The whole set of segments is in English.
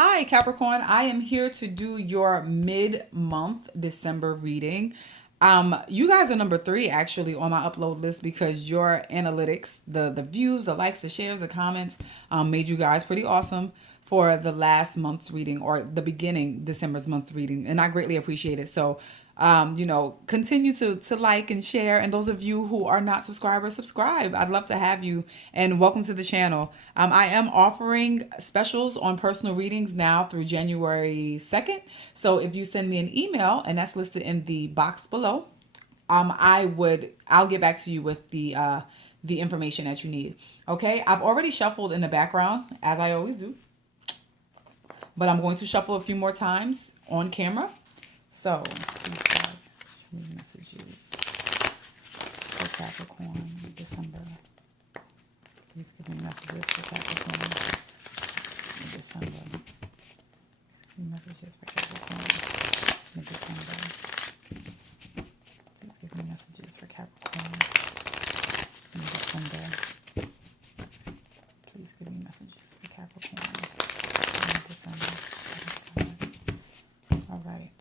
Hi, Capricorn. I am here to do your mid-month December reading. You guys are number three actually on my upload list because your analytics, the views, the likes, the shares, the comments, made you guys pretty awesome for the last month's reading or the beginning December's month's reading, and I greatly appreciate it. So continue to like and share. And those of you who are not subscribers, subscribe. I'd love to have you. And welcome to the channel. I am offering specials on personal readings now through January 2nd. So if you send me an email, and that's listed in the box below, I'll get back to you with the information that you need. Okay, I've already shuffled in the background as I always do, but I'm going to shuffle a few more times on camera. So please God, show me messages for Capricorn December. Please give me messages for Capricorn in December. Give me messages for Capricorn in December. Please give me messages for Capricorn in December. Please give me messages for Capricorn in December. All right.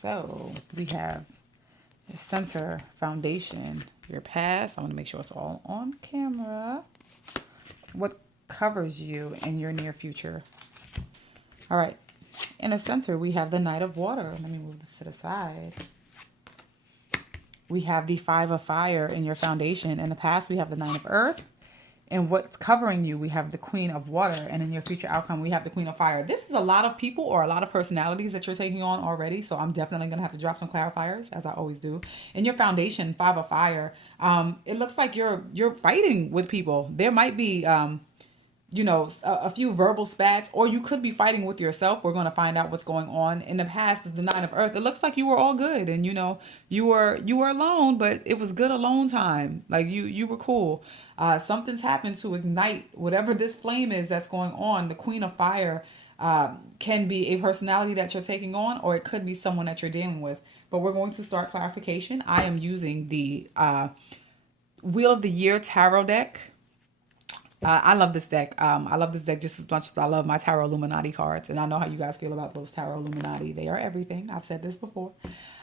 So we have your center, foundation, your past. I want to make sure it's all on camera. What covers you in your near future? All right. In the center, we have the Knight of Water. Let me move this to the side. We have the Five of Fire in your foundation. In the past, we have the Nine of Earth. And what's covering you, we have the Queen of Water. And in your future outcome, we have the Queen of Fire. This is a lot of people or a lot of personalities that you're taking on already. So I'm definitely going to have to drop some clarifiers, as I always do. In your foundation, Five of Fire, it looks like you're fighting with people. There might be a few verbal spats, or you could be fighting with yourself. We're going to find out what's going on. In the past, the Nine of Earth, it looks like you were all good, and you were alone, but it was good alone time. Like you were cool. Something's happened to ignite whatever this flame is that's going on. The Queen of Fire can be a personality that you're taking on, or it could be someone that you're dealing with. But we're going to start clarification. I am using the Wheel of the Year tarot deck. I love this deck. I love this deck just as much as I love my Tarot Illuminati cards. And I know how you guys feel about those Tarot Illuminati. They are everything. I've said this before.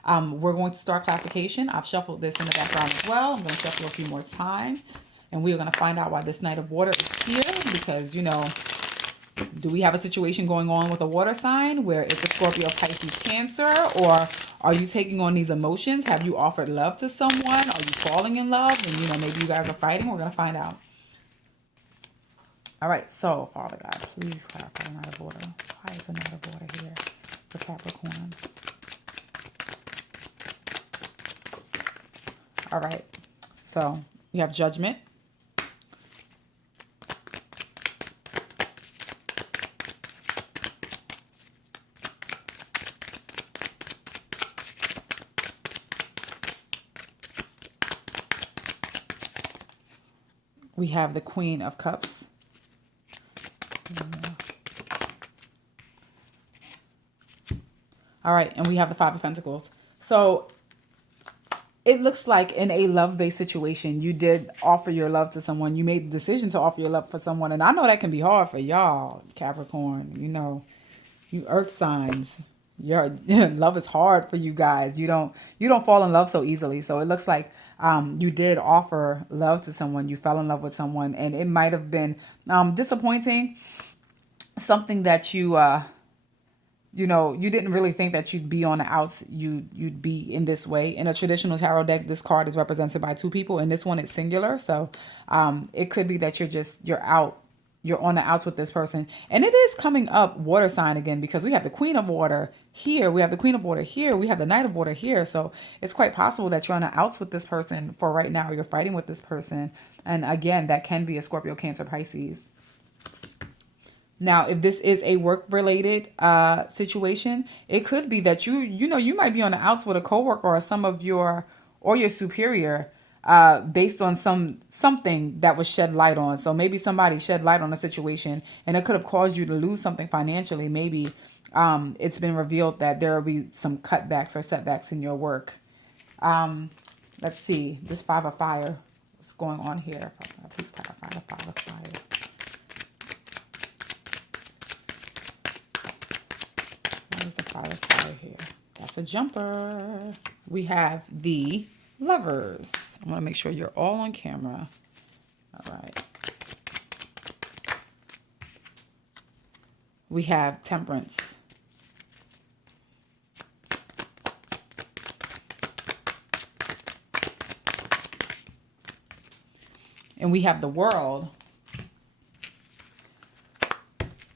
We're going to start clarification. I've shuffled this in the background as well. I'm going to shuffle a few more times. And we are going to find out why this Knight of Water is here. Because, do we have a situation going on with a water sign where it's a Scorpio, Pisces, Cancer? Or are you taking on these emotions? Have you offered love to someone? Are you falling in love? And, maybe you guys are fighting. We're going to find out. All right, so, Father God, please clarify the Knight of Water. Why is the Knight of Water here for Capricorn? All right, so you have Judgment. We have the Queen of Cups. All right, and we have the Five of Pentacles. So it looks like in a love-based situation, you did offer your love to someone. You made the decision to offer your love for someone. And I know that can be hard for y'all, Capricorn. You earth signs. Your love is hard for you guys. You don't fall in love so easily. So it looks like you did offer love to someone. You fell in love with someone. And it might have been disappointing. Something that you didn't really think that you'd be on the outs. You'd be in this way. In a traditional tarot deck, this card is represented by two people. And this one is singular. So it could be that you're out. You're on the outs with this person. And it is coming up water sign again, because we have the Queen of Water here. We have the Queen of Water here. We have the Knight of Water here. So it's quite possible that you're on the outs with this person for right now. You're fighting with this person. And again, that can be a Scorpio, Cancer, Pisces. Now, if this is a work-related situation, it could be that you might be on the outs with a coworker or your superior based on something that was shed light on. So maybe somebody shed light on a situation, and it could have caused you to lose something financially. Maybe it's been revealed that there will be some cutbacks or setbacks in your work. Let's see, this Five of Fire. What's going on here? Please clarify the Five of Fire. fire here. That's a jumper. We have the Lovers. I want to make sure you're all on camera. All right. We have Temperance. And we have the World.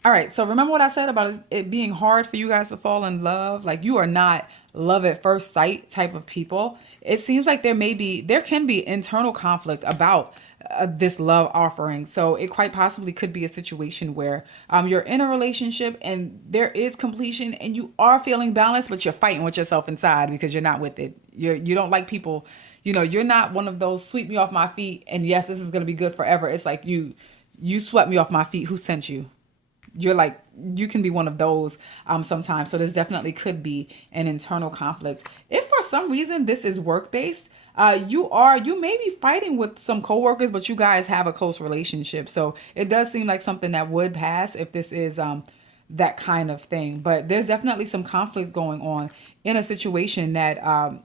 All right, so remember what I said about it being hard for you guys to fall in love? Like, you are not love at first sight type of people. It seems like there can be internal conflict about this love offering. So it quite possibly could be a situation where you're in a relationship and there is completion and you are feeling balanced, but you're fighting with yourself inside because you're not with it. You don't like people, you're not one of those sweep me off my feet and yes, this is going to be good forever. It's like you swept me off my feet. Who sent you? You're like, you can be one of those sometimes. So this definitely could be an internal conflict. If for some reason this is work-based, you may be fighting with some coworkers, but you guys have a close relationship. So it does seem like something that would pass if this is that kind of thing. But there's definitely some conflict going on in a situation that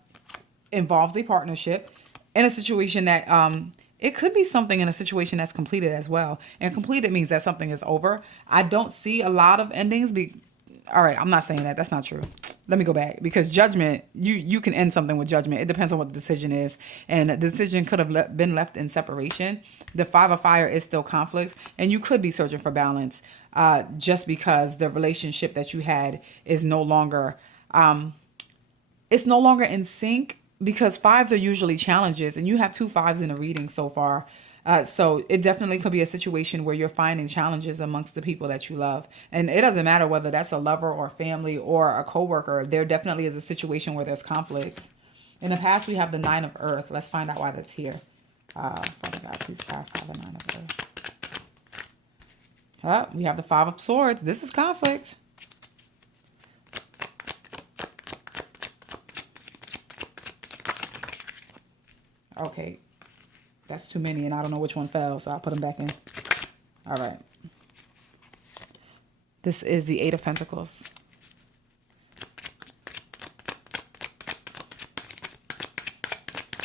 involves a partnership, in a situation that it could be something in a situation that's completed as well. And completed means that something is over. I don't see a lot of endings. All right, I'm not saying that. That's not true. Let me go back. Because judgment, you can end something with judgment. It depends on what the decision is. And the decision could have been left in separation. The Five of Fire is still conflict. And you could be searching for balance just because the relationship that you had is no longer, it's no longer in sync. Because fives are usually challenges and you have 2 5s in a reading so far. So it definitely could be a situation where you're finding challenges amongst the people that you love. And it doesn't matter whether that's a lover or family or a coworker. There definitely is a situation where there's conflicts. In the past, we have the Nine of Earth. Let's find out why that's here. Father God, please clarify the Nine of Earth. We have the Five of Swords. This is conflict. Okay, that's too many, and I don't know which one fell, so I'll put them back in. All right. This is the Eight of Pentacles.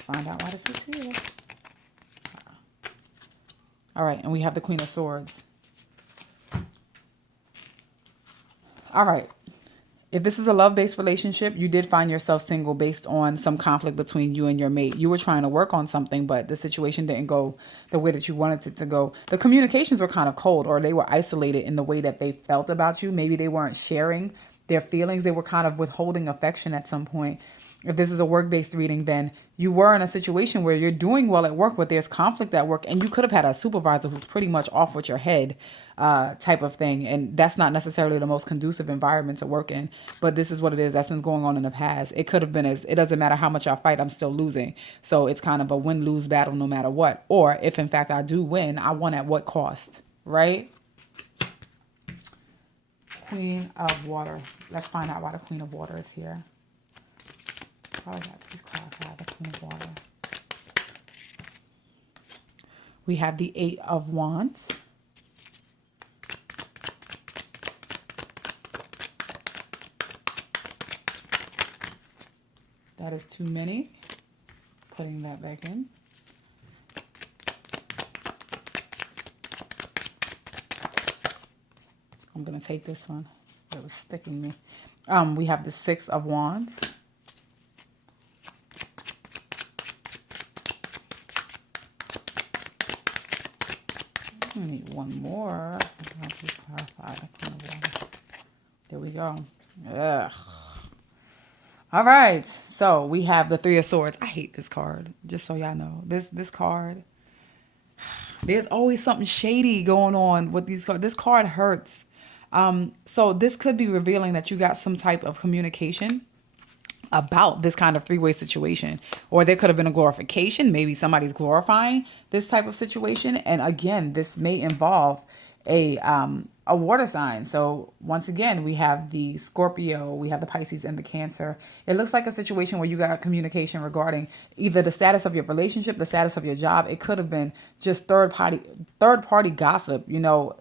Find out why this is here. All right, and we have the Queen of Swords. All right. If this is a love-based relationship, you did find yourself single based on some conflict between you and your mate. You were trying to work on something, but the situation didn't go the way that you wanted it to go. The communications were kind of cold, or they were isolated in the way that they felt about you. Maybe they weren't sharing their feelings. They were kind of withholding affection at some point. If this is a work-based reading, then you were in a situation where you're doing well at work, but there's conflict at work, and you could have had a supervisor who's pretty much off with your head type of thing. And that's not necessarily the most conducive environment to work in, but this is what it is. That's been going on in the past. It could have been it doesn't matter how much I fight, I'm still losing. So it's kind of a win-lose battle no matter what. Or if in fact I do win, I won at what cost, right? Queen of Water. Let's find out why the Queen of Water is here. Please clarify the Queen of Water. We have the Eight of Wands. That is too many. Putting that back in. I'm going to take this one. It was sticking me. We have the Six of Wands. I need one more. There we go. Ugh. All right. So we have the Three of Swords. I hate this card. Just so y'all know. This card. There's always something shady going on with these cards. This card hurts. So this could be revealing that you got some type of communication about this kind of three-way situation, or there could have been a glorification. Maybe somebody's glorifying this type of situation. And again, this may involve a a water sign. So once again, we have the Scorpio, we have the Pisces and the Cancer. It looks like a situation where you got communication regarding either the status of your relationship, the status of your job. It could have been just third party gossip,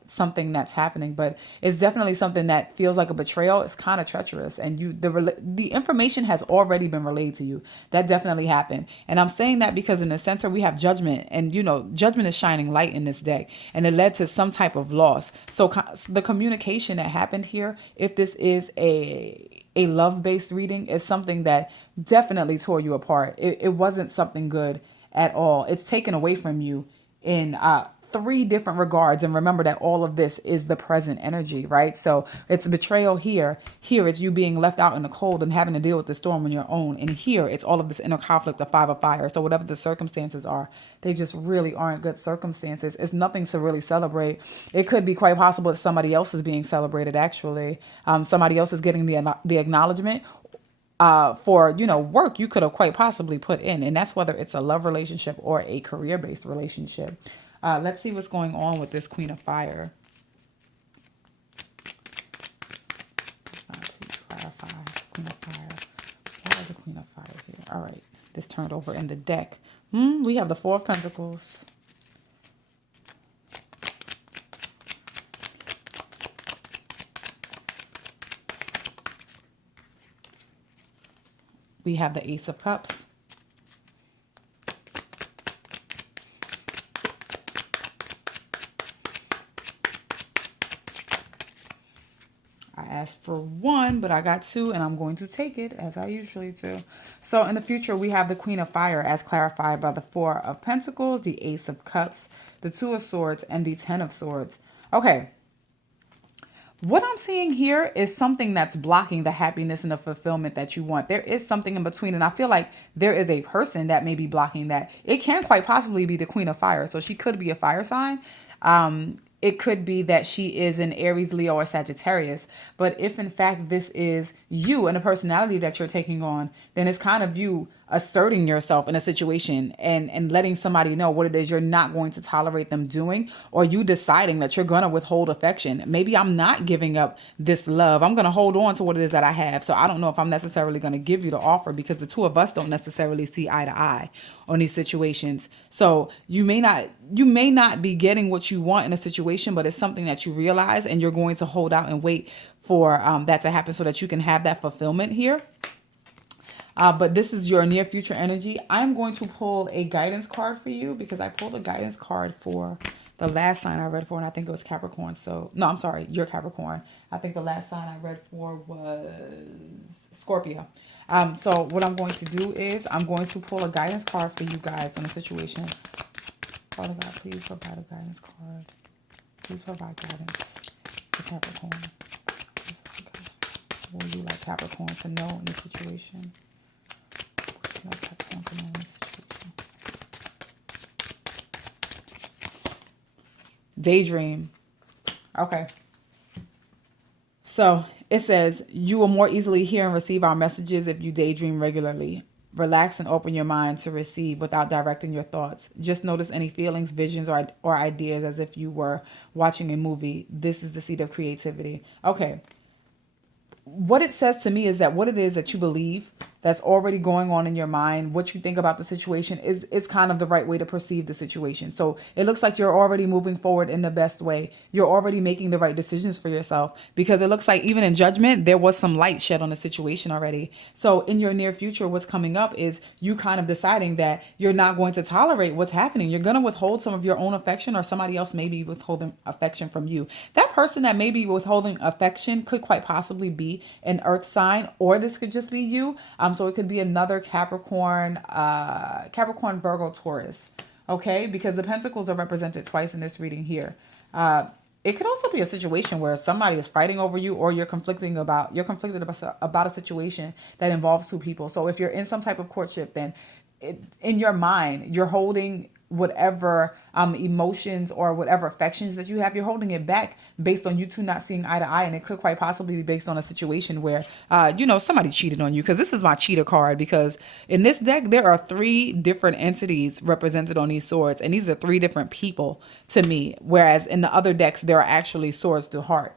something that's happening, but it's definitely something that feels like a betrayal. It's kind of treacherous, and the information has already been relayed to you. That definitely happened. And I'm saying that because in the center we have judgment, and judgment is shining light in this deck, and it led to some type of loss. So the communication that happened here, if this is a love-based reading, is something that definitely tore you apart. It wasn't something good at all. It's taken away from you in three different regards. And remember that all of this is the present energy, right? So it's betrayal here. Here it's you being left out in the cold and having to deal with the storm on your own. And here it's all of this inner conflict, the Five of Fire. So whatever the circumstances are, they just really aren't good circumstances. It's nothing to really celebrate. It could be quite possible that somebody else is being celebrated, actually. Somebody else is getting the acknowledgement for work you could have quite possibly put in, and that's whether it's a love relationship or a career-based relationship. Let's see what's going on with this Queen of Fire. Please clarify. Queen of Fire. Why is the Queen of Fire here? All right, this turned over in the deck. We have the Four of Pentacles. We have the Ace of Cups. I asked for one, but I got two, and I'm going to take it as I usually do. So in the future, we have the Queen of Fire as clarified by the Four of Pentacles, the Ace of Cups, the Two of Swords, and the Ten of Swords. Okay. What I'm seeing here is something that's blocking the happiness and the fulfillment that you want. There is something in between, and I feel like there is a person that may be blocking that. It can quite possibly be the Queen of Fire, so she could be a fire sign. It could be that she is an Aries, Leo, or Sagittarius. But if in fact this is you and a personality that you're taking on, then it's kind of you asserting yourself in a situation and letting somebody know what it is you're not going to tolerate them doing, or you deciding that you're going to withhold affection. Maybe I'm not giving up this love. I'm going to hold on to what it is that I have. So I don't know if I'm necessarily going to give you the offer, because the two of us don't necessarily see eye to eye on these situations. So you may not be getting what you want in a situation, but it's something that you realize, and you're going to hold out and wait for that to happen so that you can have that fulfillment here. But this is your near future energy. I'm going to pull a guidance card for you, because I pulled a guidance card for the last sign I read for, and I think it was Capricorn. So, no, I'm sorry, you're Capricorn. I think the last sign I read for was Scorpio. So what I'm going to do is I'm going to pull a guidance card for you guys on the situation. Father God, please provide a guidance card. Please provide guidance for Capricorn. What would you like Capricorn to know in this situation? Like Capricorn to know in this situation. Daydream. Okay. So it says, you will more easily hear and receive our messages if you daydream regularly. Relax and open your mind to receive without directing your thoughts. Just notice any feelings, visions, or ideas as if you were watching a movie. This is the seed of creativity. Okay. What it says to me is that what it is that you believe that's already going on in your mind, what you think about the situation is kind of the right way to perceive the situation. So it looks like you're already moving forward in the best way. You're already making the right decisions for yourself, because it looks like even in judgment, there was some light shed on the situation already. So in your near future, what's coming up is you kind of deciding that you're not going to tolerate what's happening. You're going to withhold some of your own affection, or somebody else may be withholding affection from you. That person that may be withholding affection could quite possibly be an earth sign, or this could just be you. So it could be another Capricorn, Virgo, Taurus. Okay, because the pentacles are represented twice in this reading here. It could also be a situation where somebody is fighting over you, or you're conflicted about a situation that involves two people. So if you're in some type of courtship, then in your mind, you're holding whatever emotions or whatever affections that you have. You're holding it back based on you two not seeing eye to eye, and it could quite possibly be based on a situation where somebody cheated on you. Because this is my cheater card, because in this deck there are 3 different entities represented on these swords, and these are 3 different people to me, whereas in the other decks there are actually swords to heart,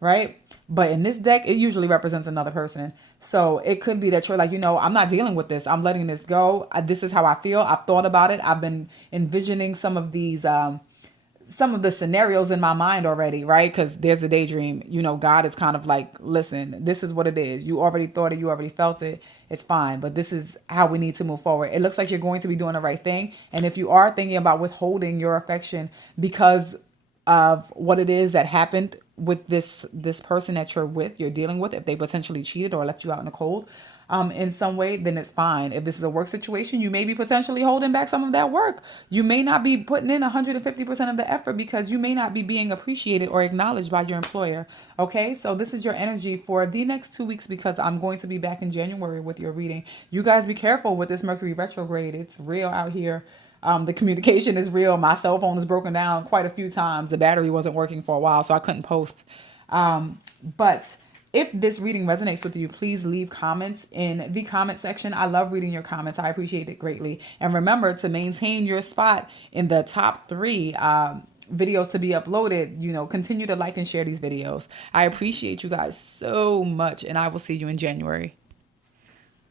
right? But in this deck, it usually represents another person. So it could be that you're like, I'm not dealing with this. I'm letting this go. This is how I feel. I've thought about it. I've been envisioning some of these, some of the scenarios in my mind already, right? Because there's a daydream. God is kind of like, listen, this is what it is. You already thought it. You already felt it. It's fine. But this is how we need to move forward. It looks like you're going to be doing the right thing. And if you are thinking about withholding your affection because of what it is that happened with this person that you're dealing with, if they potentially cheated or left you out in the cold in some way, then it's fine. If this is a work situation, you may be potentially holding back some of that work. You may not be putting in 150% of the effort because you may not be being appreciated or acknowledged by your employer. Okay, so this is your energy for the next 2 weeks, because I'm going to be back in January with your reading. You guys be careful with this Mercury retrograde. It's real out here. The communication is real. My cell phone is broken down quite a few times. The battery wasn't working for a while, so I couldn't post. But if this reading resonates with you, please leave comments in the comment section. I love reading your comments. I appreciate it greatly. And remember to maintain your spot in the top 3 videos to be uploaded. Continue to like and share these videos. I appreciate you guys so much, and I will see you in January.